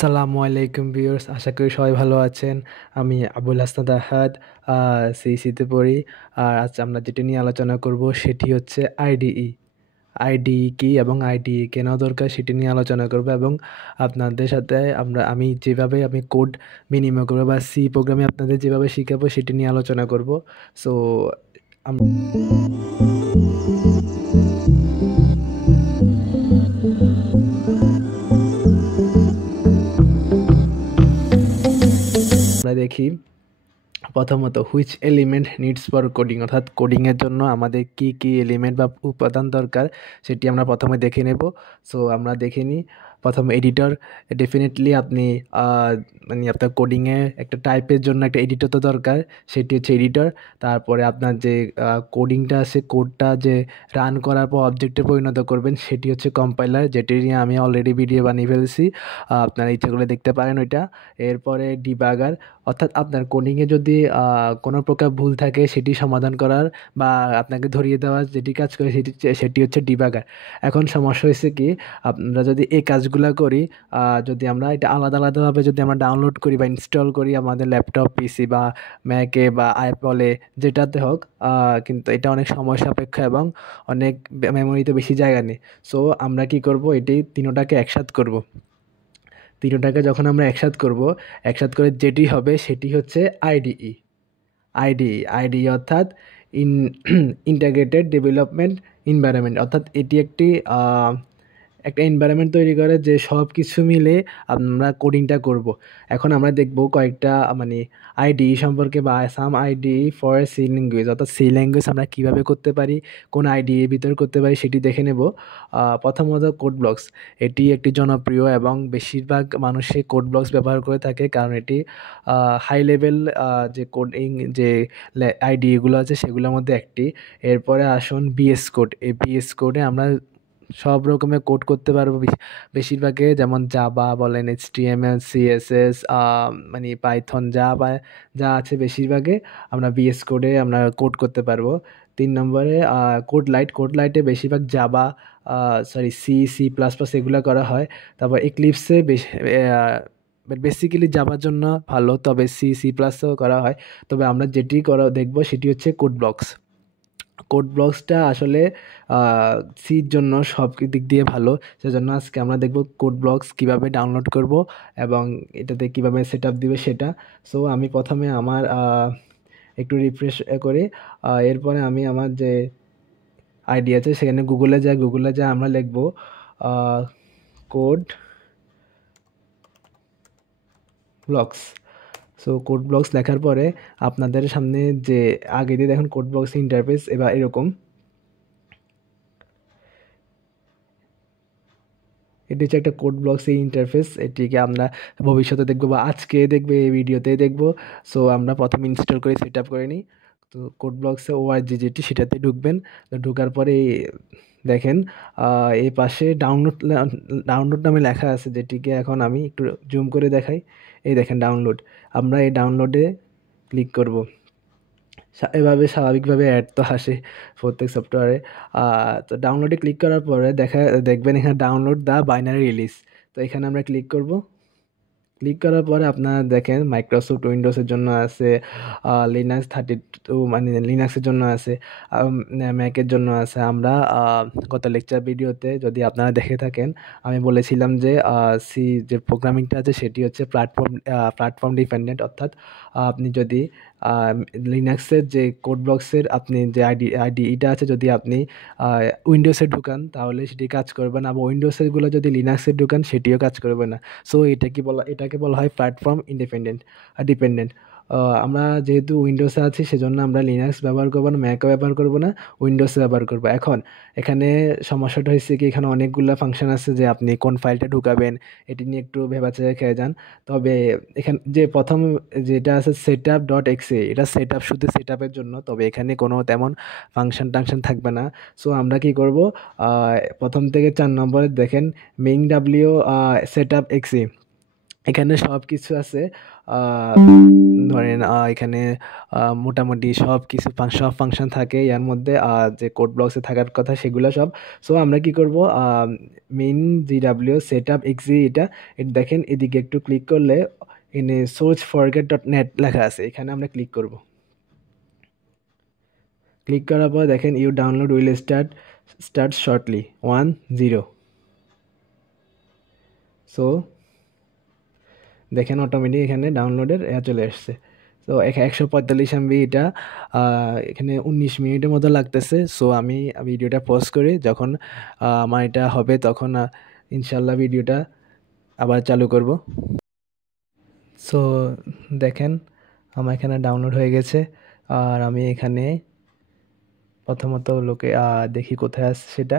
সালামু আলাইকুম ভিউয়ার্স, আশা করি সবাই ভালো আছেন। আমি আবুল হাসনাত আহাদ, সিইসিতে পড়ি। আর আজ আমরা যেটা নিয়ে আলোচনা করব সেটি হচ্ছে আইডিই। আইডিই কি এবং আইডিই কেন দরকার সেটি নিয়ে আলোচনা করব, এবং আপনাদের সাথে আমি যেভাবে কোড বিনিময় করবো বা সি প্রোগ্রামে আপনাদের যেভাবে শিখাবো সেটি নিয়ে আলোচনা করব। সো আমরা দেখি প্রথমত which element needs for coding, অর্থাৎ কোডিংয়ের জন্য আমাদের কি কি এলিমেন্ট বা উপাদান দরকার সেটি আমরা প্রথমে দেখে নেব। সো আমরা দেখে নিই। প্রথম এডিটর। ডেফিনেটলি আপনি আপনার কোডিংয়ে একটা টাইপের জন্য একটা এডিটর তো দরকার, সেটি হচ্ছে এডিটর। তারপরে আপনার যে কোডিংটা আছে, কোডটা যে রান করার পর অবজেক্টে পরিণত করবেন সেটি হচ্ছে কম্পাইলার, যেটি নিয়ে আমি অলরেডি ভিডিও বানিয়ে ফেলছি। আপনারা ইচ্ছে করলে দেখতে পারেন ওইটা। এরপরে ডিবাগার, অর্থাৎ আপনার কোডিংয়ে যদি কোনো প্রকার ভুল থাকে সেটি সমাধান করার বা আপনাকে ধরিয়ে দেওয়ার যেটি কাজ করে সেটি হচ্ছে ডিবাগার। এখন সমস্যা হয়েছে কি, আমরা যদি এই কাজগুলো করি, যদি আমরা এটা আলাদা আলাদাভাবে যদি আমরা ডাউনলোড করি বা ইনস্টল করি আমাদের ল্যাপটপ, পিসি বা ম্যাকে বা আইপলে, যেটাতে হোক, কিন্তু এটা অনেক সময় সাপেক্ষ এবং অনেক মেমোরিতে বেশি জায়গা নেই। সো আমরা কি করব, এটি তিনোটাকে একসাথ করব। তিনোটাকে যখন আমরা একসাথ করে যেটি হবে সেটি হচ্ছে আইডিই। আইডিই অর্থাৎ ইন ইন্টাগ্রেটেড ডেভেলপমেন্ট এনভায়রনমেন্ট, অর্থাৎ এটি একটা এনভায়রনমেন্ট তৈরি করে যে সব কিছু মিলে আমরা কোডিংটা করব। এখন আমরা দেখব কয়েকটা আইডি সম্পর্কে, বা সাম আইডি ফর সি ল্যাঙ্গুয়েজ, অর্থাৎ সি ল্যাঙ্গুয়েজ আমরা কীভাবে করতে পারি, কোন আইডি এর ভিতরে করতে পারি সেটি দেখে নেব। প্রথমত কোড ব্লকস। এটি একটি জনপ্রিয় এবং বেশিরভাগ মানুষই কোড ব্লকস ব্যবহার করে থাকে, কারণ এটি হাই লেভেল যে কোডিং যে আইডি এগুলো আছে সেগুলোর মধ্যে একটি। এরপরে আসুন বিএস কোড। এই বিএস কোডে আমরা সব রকমের কোড করতে পারবো, বেশিরভাগে, যেমন জাভা বলেন, এইচটিএমএল, সিএসএস, পাইথন, যা আছে বেশিরভাগে আমরা বিএস কোডে আমরা কোড করতে পারবো। 3 নম্বরে কোড লাইটে বেশিরভাগ জাভা, সি প্লাস প্লাস এগুলো করা হয়। তারপর এক্লিপসে বেসিক্যালি জাভার জন্য ভালো, তবে সি প্লাসও করা হয়। তবে আমরা যেটি দেখবো সেটি হচ্ছে কোড ব্লকসটা আসলে সির জন্য সব দিক দিয়ে ভালো। সেজন্য আজকে আমরা দেখব কোড ব্লকস কীভাবে ডাউনলোড করব এবং এটাতে কীভাবে সেট আপ দিবে সেটা। সো আমি প্রথমে আমার একটু রিফ্রেশ করি। এরপরে আমি আমার যে আইডি আছে সেখানে গুগলে যাই আমরা লিখব code blocks. So code blocks লেখার পরে আপনাদের সামনে যে আগে দিয়ে দেখুন কোড ব্লকস ইন্টারফেস এবার এরকম। এটি হচ্ছে একটা কোড ব্লকস এই ইন্টারফেস। এটিকে আমরা ভবিষ্যতে দেখবো বা আজকে দেখবে, এই ভিডিওতে দেখবো। সো আমরা প্রথমে ইনস্টল করে সেট আপ করে নিই। তো কোড ব্লকসে ওআরজি যেটি সেটাতে ঢুকবেন। তো ঢোকার পরে দেখেন এই পাশে ডাউনলোড নামে লেখা আছে, যেটিকে এখন আমি একটু জুম করে দেখাই। এই দেখেন ডাউনলোড। আমরা এই ডাউনলোডে ক্লিক করব। এভাবে স্বাভাবিকভাবে অ্যাড তো আসে প্রত্যেক সফটওয়্যারে। তো ডাউনলোডে ক্লিক করার পরে দেখবেন এখানে ডাউনলোড দ্য বাইনারি রিলিজ। তো এখানে আমরা ক্লিক করব। ক্লিক করার পরে আপনারা দেখেন মাইক্রোসফট উইন্ডোজের জন্য আছে, লিনাক্স 32 লিনাক্সের জন্য আছে, ম্যাকের জন্য আছে। আমরা গত লেকচার ভিডিওতে যদি আপনারা দেখে থাকেন, আমি বলেছিলাম যে সি যে প্রোগ্রামিংটা আছে সেটি হচ্ছে প্ল্যাটফর্ম ডিপেন্ডেন্ট, অর্থাৎ আপনি যদি লিনাক্সের যে কোড ব্লকসের আপনি যে আইডিটা আছে, যদি আপনি উইন্ডোজে ঢুকান তাহলে সেটি কাজ করবে না, আবার উইন্ডোজেরগুলো যদি লিনাক্সে ঢুকান সেটিও কাজ করবে না। সো এটাকে বলা হয় প্ল্যাটফর্ম ডিপেন্ডেন্ট। আমরা যেহেতু উইন্ডোজে আছি সেজন্য আমরা লিনাক্স ব্যবহার করবো না, ম্যাকও ব্যবহার করবো না, উইন্ডোজ ব্যবহার করবো। এখন এখানে সমস্যাটা হয়েছে কি, এখানে অনেকগুলো ফাংশন আছে যে আপনি কোন ফাইলটা ঢুকাবেন এটি নিয়ে একটু ভেবাচাকা খেয়ে যান। তবে এখানে যে প্রথম যেটা আছে setup.exe, এটা শুধু সেট আপের জন্য, তবে এখানে কোনো তেমন ফাংশন টাংশন থাকবে না। সো আমরা কি করব, প্রথম থেকে 4 নম্বরে দেখেন মেইন ডাব্লিউ setup.exe। এখানে সব কিছু আছে। ধরেন এখানে মোটামুটি সব কিছু সব ফাংশন থাকে এর মধ্যে, যে কোড ব্লকসে থাকার কথা সেগুলো সব। সো আমরা কি করব, মেইন জিডাব্লিউ সেট আপ এক্সি, এটা দেখেন এদিকে একটু ক্লিক করলে এখানে সোর্স ফরগেট ডট নেট লেখা আছে, এখানে আমরা ক্লিক করব। ক্লিক করার পর দেখেন you download will start shortly 10। So দেখেন অটোমেটিক এখানে ডাউনলোডের চলে আসছে। তো 145 MB, এটা এখানে 19 মিনিটের মতো লাগতেছে। সো আমি ভিডিওটা পজ করে যখন আমার এটা হবে তখন ইনশাল্লাহ ভিডিওটা আবার চালু করব। সো দেখেন আমার এখানে ডাউনলোড হয়ে গেছে। আর আমি এখানে প্রথমত লোকে দেখি কোথায় আছে সেটা,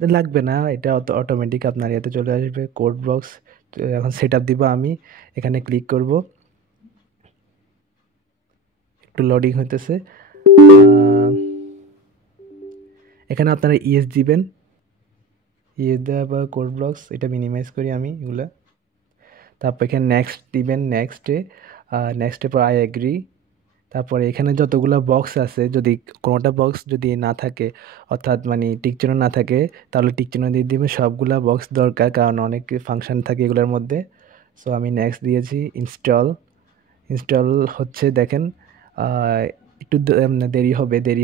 লাগবে না, এটা অটোমেটিক আপনার ইয়েতে চলে আসবে কোড বক্স। এখন সেট আপ দিব, আমি এখানে ক্লিক করব, একটু লোডিং হইতেছে। এখানে আপনারা ইএস দিবেন, ইএস দেওয়ার পর কোড ব্লকস এটা মিনিমাইজ করি আমি এগুলা। তারপর এখানে নেক্সট দিবেন, নেক্সটে পর আই এগ্রি। তারপরে এখানে যতগুলো বক্স আছে যদি কোনোটা বক্স যদি না থাকে, অর্থাৎ মানে টিক চিহ্ন না থাকে, তাহলে টিক চিহ্ন দিয়ে দিবেন। সবগুলা বক্স দরকার, কারণ অনেক ফাংশন থাকে এগুলোর মধ্যে। সো আমি নেক্সট দিয়েছি। ইনস্টল হচ্ছে, দেখেন একটু দেরি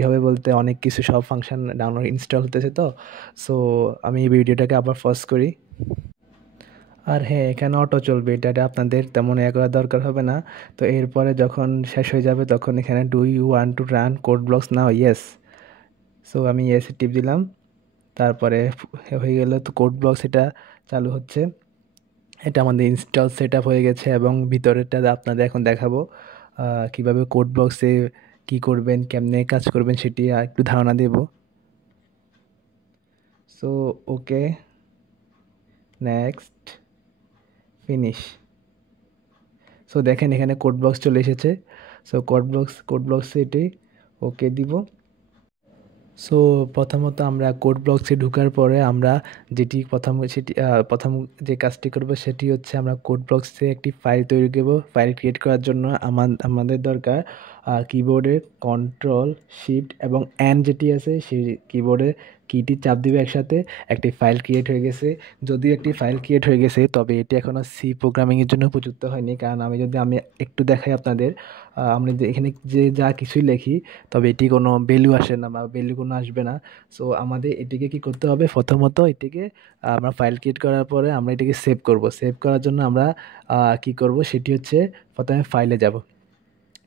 হবে বলতে অনেক কিছু সব ফাংশন ডাউনলোড ইনস্টল হতেছে তো। সো আমি এই ভিডিওটাকে আবার পজ করি। আর হ্যাঁ, এখানে অটো চলবে, এটা আপনাদের তেমন করার দরকার হবে না। তো এরপরে যখন শেষ হয়ে যাবে তখন এখানে do you want to run code blocks now, yes. So আমি ইয়েস টিপ দিলাম। তারপরে হয়ে গেল, তো কোড ব্লকস এটা চালু হচ্ছে। এটা আমাদের ইনস্টল সেট আপ হয়ে গেছে এবং ভিতরেরটা আপনাদের এখন দেখাবো কিভাবে কোড ব্লকসে কি করবেন, কেমনে কাজ করবেন সেটি একটু ধারণা দেব। So okay, next, finish. So দেখেন এখানে কোড ব্লকস চলে এসেছে। সো কোড ব্লকসে এটি ওকে দিব। সো প্রথমত আমরা কোড ব্লকসে ঢোকার পরে আমরা প্রথম যে কাজটি করব সেটি হচ্ছে আমরা কোড ব্লকসে একটি ফাইল তৈরি করব। ফাইল ক্রিয়েট করার জন্য আমাদের দরকার কিবোর্ডে কন্ট্রোল শিফট এবং এন যেটি আছে সেই কিবোর্ডে কিটি চাপ দিবে একসাথে, একটি ফাইল ক্রিয়েট হয়ে গেছে। যদিও একটি ফাইল ক্রিয়েট হয়ে গেছে, তবে এটি এখনও সি প্রোগ্রামিংয়ের জন্য উপযুক্ত হয়নি, কারণ আমি একটু দেখাই আপনাদের, আমরা এখানে যে যা কিছুই লিখি তবে এটি কোনো ভ্যালু আসে না বা ভ্যালু কোনো আসবে না। সো আমাদের এটিকে কি করতে হবে, প্রথমত এটিকে আমরা ফাইল ক্রিয়েট করার পরে আমরা এটিকে সেভ করব। সেভ করার জন্য আমরা কি করব সেটি হচ্ছে, প্রথমে ফাইলে যাব।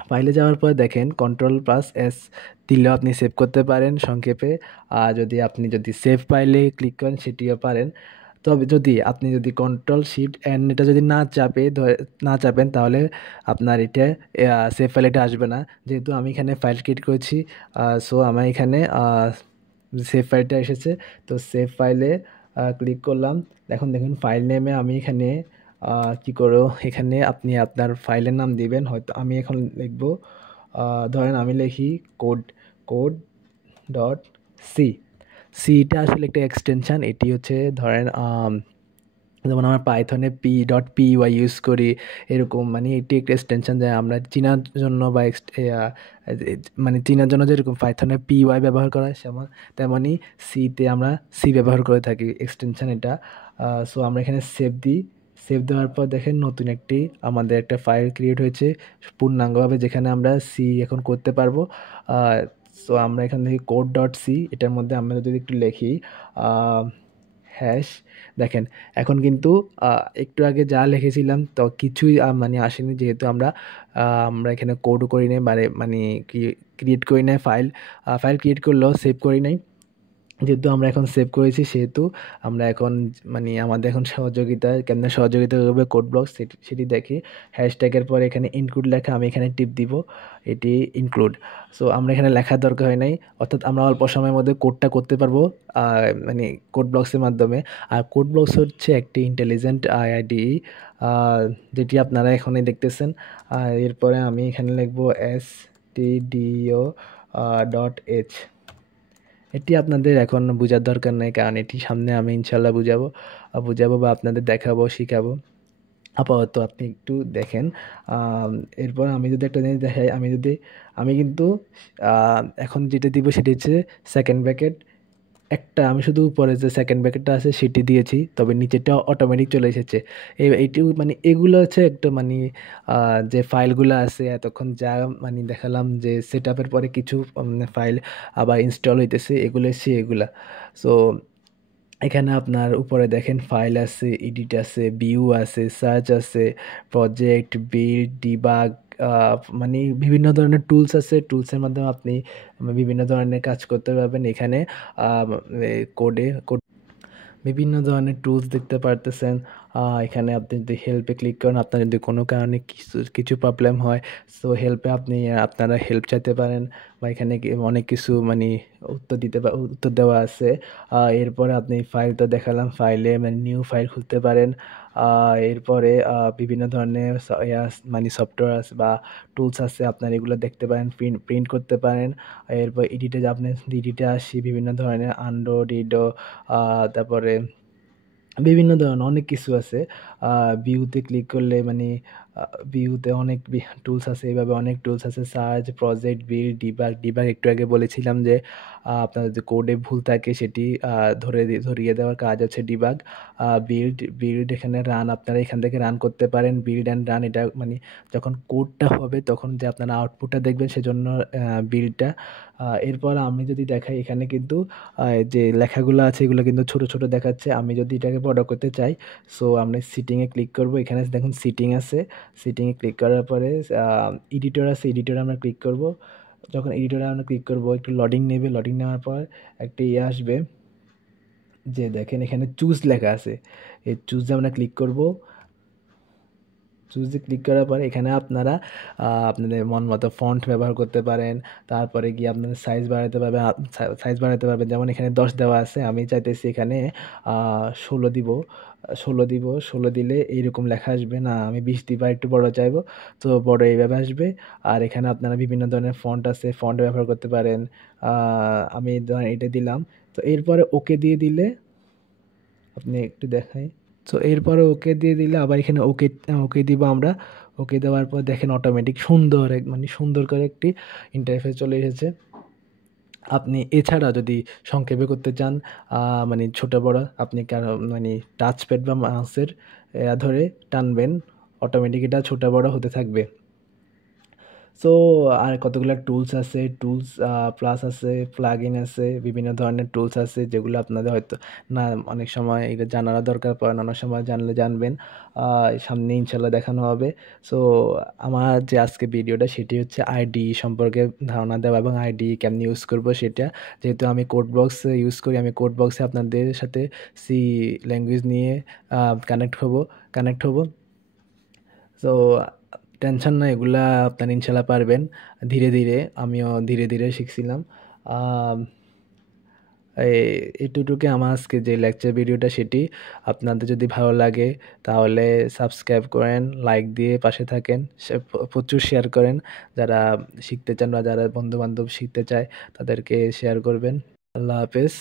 ফাইলে যাওয়ার পর দেখেন Ctrl+S দিলেও আপনি সেভ করতে পারেন সংক্ষেপে। আর যদি সেভ ফাইলে ক্লিক করেন সেটিও পারেন। তবে আপনি Ctrl+Shift+N এটা যদি না চাপেন তাহলে আপনার এটা সেভ ফাইল এটা আসবে না। যেহেতু আমি এখানে ফাইল ক্রিয়েট করেছি, সো আমার এখানে সেভ ফাইলটা এসেছে। তো সেভ ফাইলে ক্লিক করলাম। দেখুন ফাইল নেমে আমি এখানে কি করো, এখানে আপনি আপনার ফাইলের নাম দিবেন। হয়তো আমি এখন লিখব, ধরেন আমি লিখি কোড কোড ডট সি। সিটা আসলে একটা এক্সটেনশন, এটি হচ্ছে ধরেন যেমন আমরা পাইথনে p.py ইউজ করি, এরকম মানে এটি একটা এক্সটেনশন যা আমরা চেনার জন্য বা মানে চেনার জন্য যেরকম পাইথনে py ব্যবহার করা হয় তেমনই সিতে আমরা সি ব্যবহার করে থাকি, এক্সটেনশন এটা। সো আমরা এখানে সেভ দেওয়ার পর দেখেন নতুন আমাদের একটা ফাইল ক্রিয়েট হয়েছে পূর্ণাঙ্গভাবে, যেখানে আমরা সি এখন করতে পারবো। সো আমরা এখান থেকে কোড ডট সি, এটার মধ্যে আমরা যদি একটু লিখি হ্যাশ, দেখেন এখন কিন্তু একটু আগে যা লিখেছিলাম তো কিছুই মানে আসেনি, যেহেতু আমরা এখানে কোডও করি নাই, মানে কি ক্রিয়েট করি নাই ফাইল ক্রিয়েট করলেও সেভ করি নাই। যেহেতু আমরা এখন সেভ করেছি সেহেতু আমরা এখন মানে আমাদের এখন কেমন সহযোগিতা করবে কোড ব্লক সেটি দেখি। হ্যাশট্যাগের পরে এখানে ইনক্লুড লেখা, আমি এখানে টিপ দিব, এটি ইনক্লুড। সো আমরা এখানে লেখার দরকার হয় নাই, অর্থাৎ আমরা অল্প সময়ের মধ্যে কোডটা করতে পারবো মানে কোড ব্লকসের মাধ্যমে। আর কোড ব্লকস হচ্ছে একটি ইন্টেলিজেন্ট আইআইডি, যেটি আপনারা এখনই দেখতেছেন। এরপরে আমি এখানে লিখবো stdio.h। এটি আপনাদের এখন বোঝার দরকার নেই, কারণ এটি সামনে আমি ইনশাল্লাহ বুঝাবো বা আপনাদের দেখাবো, শিখাবো। আপাতত আপনি একটু দেখেন। এরপর আমি যদি একটা জিনিস দেখাই, আমি কিন্তু এখন যেটা দিব সেটা হচ্ছে সেকেন্ড ব্র্যাকেট। আমি শুধু উপরে যে সেকেন্ড ব্র্যাকেটটা আছে সেটি দিয়েছি, তবে নিচেরটা অটোমেটিক চলে এসেছে। এইটিও মানে এগুলো হচ্ছে একটা মানে যে ফাইলগুলো আছে এতক্ষণ যা মানে দেখালাম যে সেটআপের পরে কিছু ফাইল আবার ইনস্টল হইতেছে, এগুলো হচ্ছে এগুলা। সো এখানে আপনার উপরে দেখেন ফাইল আছে, এডিট আছে, ভিউ আছে, সার্চ আছে, প্রজেক্ট, বিল্ড, ডিবাগ, মানে বিভিন্ন ধরনের টুলস আছে। টুলসের মাধ্যমে আপনি বিভিন্ন ধরনের কাজ করতে পারবেন। এখানে কোডে বিভিন্ন ধরনের টুলস দেখতে পারতেছেন। এখানে আপনি যদি হেল্পে ক্লিক করেন, আপনার যদি কোনো কারণে কিছু প্রবলেম হয়, সো হেল্পে আপনারা হেল্প চাইতে পারেন, বা এখানে অনেক কিছু মানে উত্তর দেওয়া আছে। এরপরে আপনি ফাইল তো দেখালাম, ফাইলে মানে নিউ ফাইল খুলতে পারেন। এরপরে বিভিন্ন ধরনের মানে সফটওয়্যার আছে বা টুলস আছে, আপনার এগুলো দেখতে পারেন, প্রিন্ট করতে পারেন। এরপর এডিটে আসি, বিভিন্ন ধরনের আন্ডো, ডিডো, তারপরে বিভিন্ন ধরনের অনেক কিছু আছে। ভিউতে ক্লিক করলে মানে ভিউতে অনেক টুলস আছে, এইভাবে অনেক টুলস আছে। সার্চ, প্রজেক্ট, বিল্ড, ডিবাগ একটু আগে বলেছিলাম যে আপনার যে কোডে ভুল থাকে সেটি ধরিয়ে দেওয়ার কাজ হচ্ছে ডিবাগ। বিল্ড এখানে রান, আপনারা এখান থেকে রান করতে পারেন। বিল্ড অ্যান্ড রান এটা মানে যখন কোডটা হবে তখন যে আপনারা আউটপুটটা দেখবেন, সেজন্য বিল্ডটা। এরপর আমি যদি দেখাই, এখানে কিন্তু যে লেখাগুলো আছে এগুলো কিন্তু ছোট ছোট দেখাচ্ছে। আমি যদি এটাকে বড় করতে চাই, সো আমরা সিটিংয়ে ক্লিক করব। এখানে দেখুন সিটিং আছে, সিটিংয়ে ক্লিক করার পরে এডিটর আছে, এডিটরে আমরা ক্লিক করব। যখন এডিটরে আমরা ক্লিক করব, একটু লোডিং নেবে, লোডিং নেওয়ার পর একটা আসবে, যে দেখেন এখানে চুজ লেখা আছে। এই চুজে আমরা ক্লিক করব। চুজে ক্লিক করার পরে এখানে আপনারা আপনাদের মন মতো ফন্ট ব্যবহার করতে পারেন। তারপরে গিয়ে আপনাদের সাইজ বাড়াতে পারবেন। যেমন এখানে 10 দেওয়া আছে, আমি চাইতেছি এখানে 16 দিব। 16 দিলে এইরকম লেখা আসবে না, আমি 20 দিব, আর একটু বড় চাইবো, তো বড় এইভাবে আসবে। আর এখানে আপনারা বিভিন্ন ধরনের ফন্ট আছে, ফন্ট ব্যবহার করতে পারেন। আমি ধরেন এটা দিলাম। তো এরপরে ওকে দিয়ে দিলে, আপনি একটু দেখাই। সো এরপরে ওকে দিয়ে দিলে আবার এখানে ওকে ওকে দিব আমরা। ওকে দেওয়ার পর দেখেন অটোমেটিক সুন্দর মানে সুন্দর করে একটি ইন্টারফেস চলে এসেছে। আপনি এছাড়া যদি সংক্ষেপে করতে চান, মানে ছোট বড়, আপনি মানে টাচপ্যাড বা মাউসের ধরে টানবেন, অটোমেটিক এটা ছোট বড় হতে থাকবে। সো আর কতগুলো টুলস আছে, টুলস প্লাস আছে, প্লাগইন আছে, বিভিন্ন ধরনের টুলস আছে যেগুলো আপনাদের হয়তো না অনেক সময় এটা জানার দরকার পড়ে না, অনেক সময় জানলে জানবেন। সামনে ইনশাল্লাহ দেখানো হবে। সো আমার যে আজকে ভিডিওটা সেটি হচ্ছে আইডি সম্পর্কে ধারণা দেওয়া এবং আইডি কেমনি ইউজ করব সেটা। যেহেতু আমি কোড বক্স ইউজ করি, আমি কোড বক্সে আপনাদের সাথে সি ল্যাঙ্গুয়েজ নিয়ে কানেক্ট হব। সো টেনশন না, এগুলা আপনারা ইনশাল্লাহ পারবেন ধীরে ধীরে। আমিও ধীরে ধীরে শিখছিলাম। আম, এটুকুকে আমার আজকে যে লেকচার ভিডিওটা সেটি আপনাদের যদি ভালো লাগে তাহলে সাবস্ক্রাইব করেন, লাইক দিয়ে পাশে থাকেন, প্রচুর শেয়ার করেন। যারা শিখতে চান বা যারা বন্ধু বান্ধব শিখতে চায় তাদেরকে শেয়ার করবেন। আল্লাহ হাফেজ।